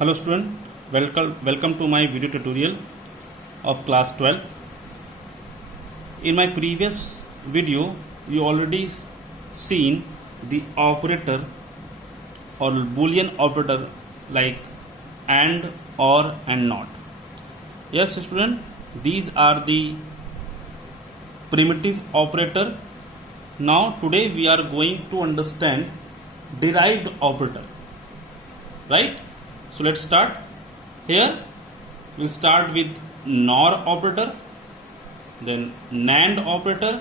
Hello student, welcome to my video tutorial of class 12. In my previous video, you already seen the operator or Boolean operator like and, or, and not. Yes student, these are the primitive operator. Now today we are going to understand derived operator, right? So let's start. Here we'll start with NOR operator, then NAND operator,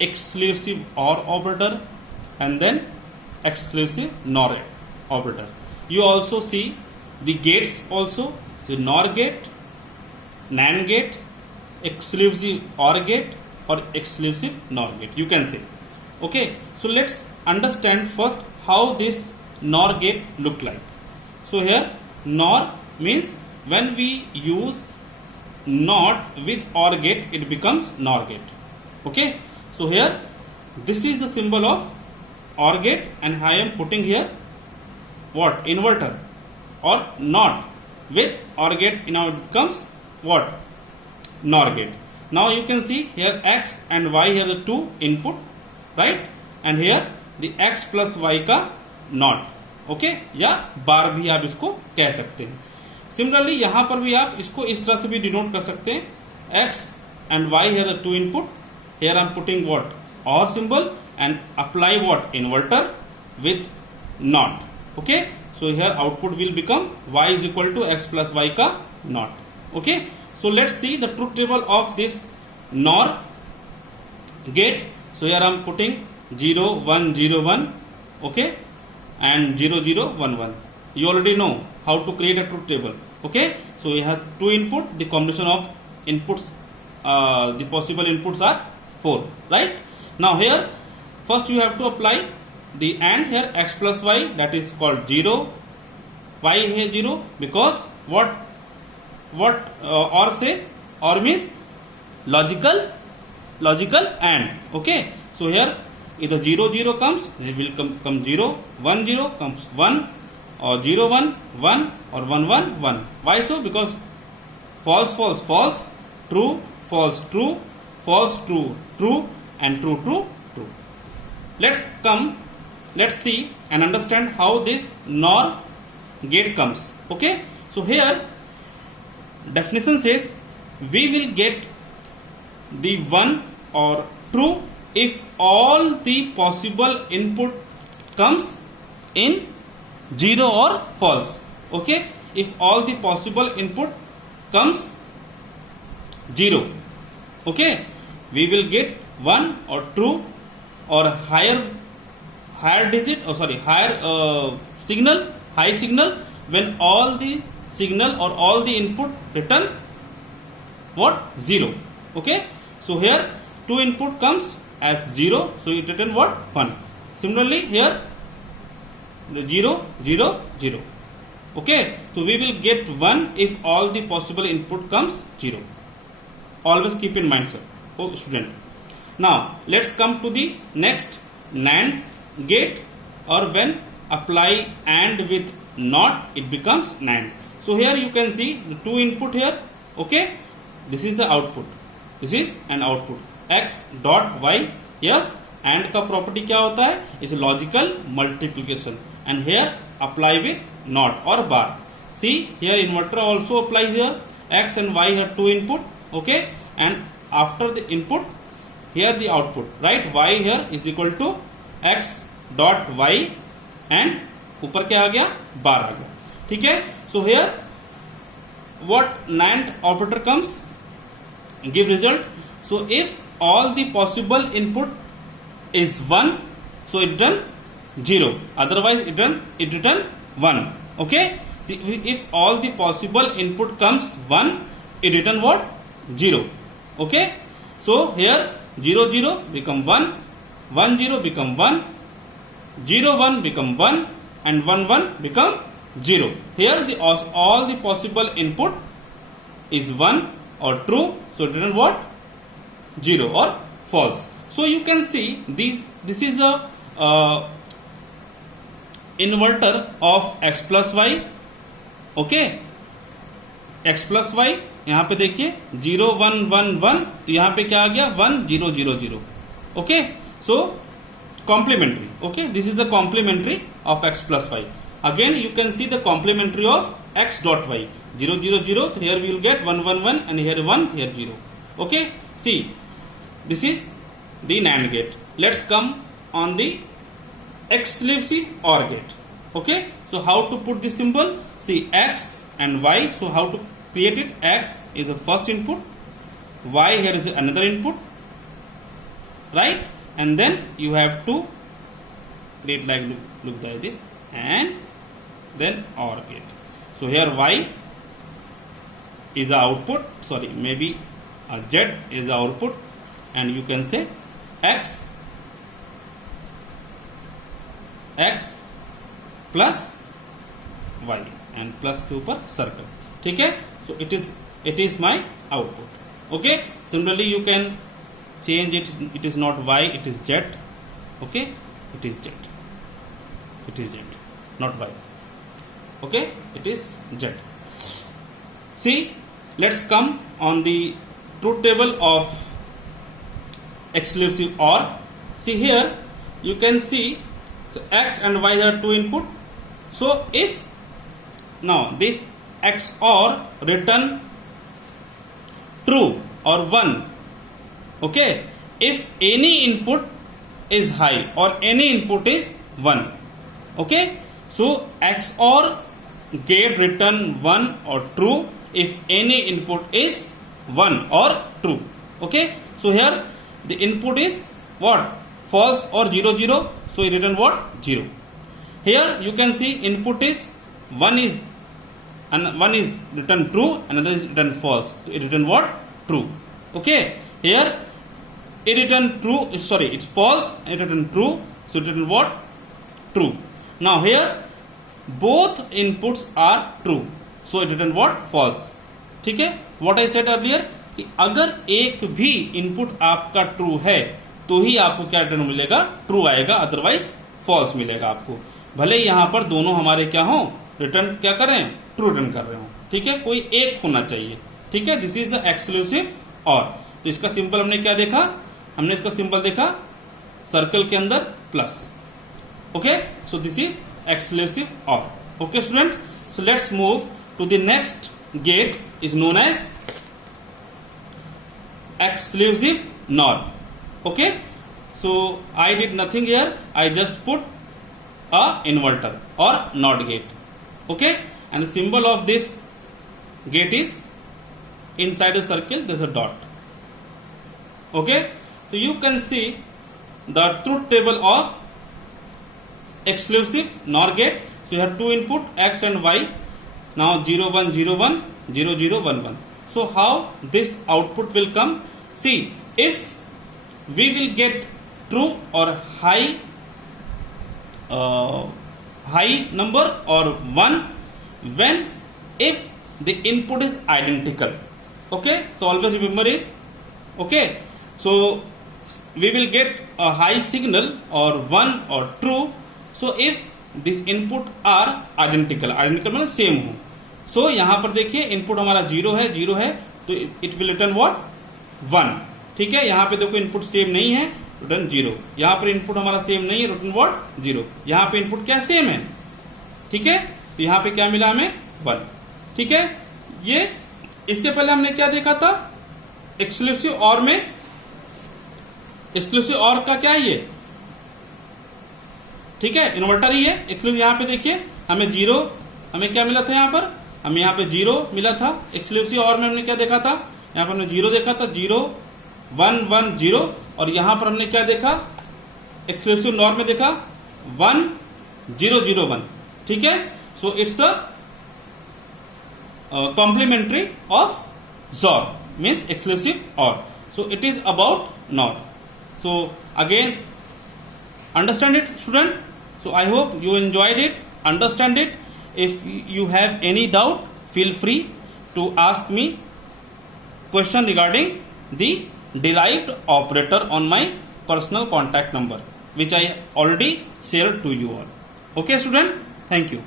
exclusive OR operator, and then exclusive NOR operator. You also see the gates also, the NOR gate, NAND gate, exclusive OR gate or exclusive NOR gate, you can say. Okay, so let's understand first how this NOR gate look like. So here NOR means when we use NOT with OR gate, it becomes NOR gate. Okay, so here this is the symbol of OR gate and I am putting here what? Inverter or NOT with OR gate, now it becomes what? NOR gate. Now you can see here X and Y here the two input, right? And here the X plus Y का NOT. Okay या बार भी आप इसको कह सकते हैं. Similarly यहां पर भी आप इसको इस तरह से भी डिनोट कर सकते हैं. X and Y here the two input, here I am putting what? और symbol and apply what? Inverter with not. Okay, so here output will become Y is equal to X plus Y का not. Okay, so let's see the truth table of this NOR gate. So here I am putting 0 1 0 1. Okay, and 0 0 1 1. You already know how to create a truth table. Okay, so you have two input, the combination of inputs, the possible inputs are 4, right? Now here first you have to apply the AND here, x plus y, that is called 0. Why here 0? Because what OR says? OR means logical AND. Okay, so here either 0 0 comes, they will come 0, 1 0 comes 1, or 0 1 1 or 1 1 1. Why so? Because false false false, true false true, false true true, and true true true. Let's see and understand how this NOR gate comes. Okay, so here definition says we will get the 1 or true if all the possible input comes in 0 or false. Okay, if all the possible input comes 0, okay, we will get 1 or true or higher digit, or sorry, higher signal, high signal, when all the signal or all the input return what? 0. Okay, so here 2 input comes as 0, so it return what? 1. Similarly here 0 0 0. Okay, so we will get 1 if all the possible input comes 0. Always keep in mind, sir. Oh student, now let's come to the next NAND gate, or when apply AND with NOT, it becomes NAND. So here you can see the two input here. Okay, this is the output, this is an output x dot y. yes, and का property क्या होता है? Is logical multiplication, and here apply with not और bar. See here inverter also apply here, x and y have two input. okay, and after the input here the output, right? y here is equal to x dot y and ऊपर क्या आ गया? बार आ गया. ठीक है, so here what NAND operator comes, give result. So if all the possible input is 1, so it return 0, otherwise it return 1. Okay, see, if all the possible input comes 1, it return what? 0. Okay, so here 0 0 become 1, 1 0 become 1, 0 1 become 1, and 1 1 become 0. Here all the possible input is 1 or true, so it return what? 0 or false. So you can see this is a inverter of x plus y. Okay, x plus y, यहाँ पे देखिए 0 1 1 1, तो यहाँ पे क्या आ गया 1 0 0 0. Okay, so complementary. Okay, this is the complementary of x plus y. Again you can see the complementary of x dot y. 0 0 0, so here we will get 1 1 1 and here 1, here 0. Okay, see, this is the NAND gate. Let's come on the exclusive OR gate. Okay, so how to put this symbol? See, x and y, so how to create it? X is the first input, y here is another input, right? And then you have to create like look like this, and then OR gate. So here y is the output, sorry, maybe z is the output, and you can say x plus y and plus के ऊपर circle. ठीक है, so it is my output. Okay, similarly you can change it, it is not y, it is z. Okay, it is z, not y. Okay, it is z. See, let's come on the truth table of exclusive OR. See here, you can see, so x and y are two input. So if now this XOR return true or 1, okay, if any input is high or any input is 1, okay, so XOR gate return 1 or true if any input is 1 or true. Okay, so here the input is what? False or 0 0, so it return what? 0. Here you can see input is 1 is, and 1 is return true, another is return false, so it return what? True. Okay, here it return true, sorry, it's false, it return true, so it return what? True. Now here both inputs are true, so it return what? False. ठीक है, what I said earlier कि अगर एक भी input आपका true है तो ही आपको क्या रिटर्न मिलेगा? ट्रू आएगा, अदरवाइज फॉल्स मिलेगा आपको, भले यहाँ पर दोनों हमारे क्या हो, रिटर्न क्या कर रहे हैं? ट्रू रिटर्न कर रहे हो. ठीक है, कोई एक होना चाहिए. ठीक है, this is the exclusive OR. तो इसका सिंबल हमने क्या देखा? हमने इसका सिंबल देखा सर्कल के अंदर plus. Okay, so this is exclusive OR. Okay student, so let's move to the next gate, is known as exclusive NOR. Okay, so I did nothing here, I just put a inverter or NOT gate. Okay, and the symbol of this gate is inside the circle there's a dot. Okay, so you can see the truth table of exclusive NOR gate. So you have two input x and y. Now 0 1 0 1 0 0 1 1. So how this output will come? See, if we will get true or high number or 1 when if the input is identical. Okay, so always remember is, okay, so we will get a high signal or 1 or true. So if this input are identical मतलब same हो. सो यहाँ पर देखिए input हमारा 0 है, तो it will return what? 1. ठीक है, यहाँ पे देखो इनपुट सेम नहीं है, रिटर्न 0. यहाँ पर इनपुट हमारा सेम नहीं है, रिटर्न व्हाट? 0. यहाँ पे इनपुट क्या सेम है. ठीक है, तो यहाँ पे क्या मिला हमें? 1. ठीक है, ये इसके पहले हमने क्या देखा था? एक्सक्लूसिव OR में, एक्सक्लूसिव OR का क्या है ये? ठीक है, इन्वर्टर ही है. एक्सक्लूसिव यहाँ पे देखिए हमें 0, हमें क्या मिला था? यहाँ पर हमें यहाँ पे 0 मिला था. एक्सक्लूसिव OR में हमने क्या देखा था? यहाँ पर हमने 0 देखा था, 0 1 1 0, और यहाँ पर हमने क्या देखा? एक्सक्लूसिव NOR में देखा 1 0 0 1. ठीक है, so it's a complementary of XOR means exclusive OR. So it is about NOR. So again understand it student. So I hope you enjoyed it, understand it. If you have any doubt, feel free to ask me question regarding the derived operator on my personal contact number, which I already shared to you all. Okay student, thank you.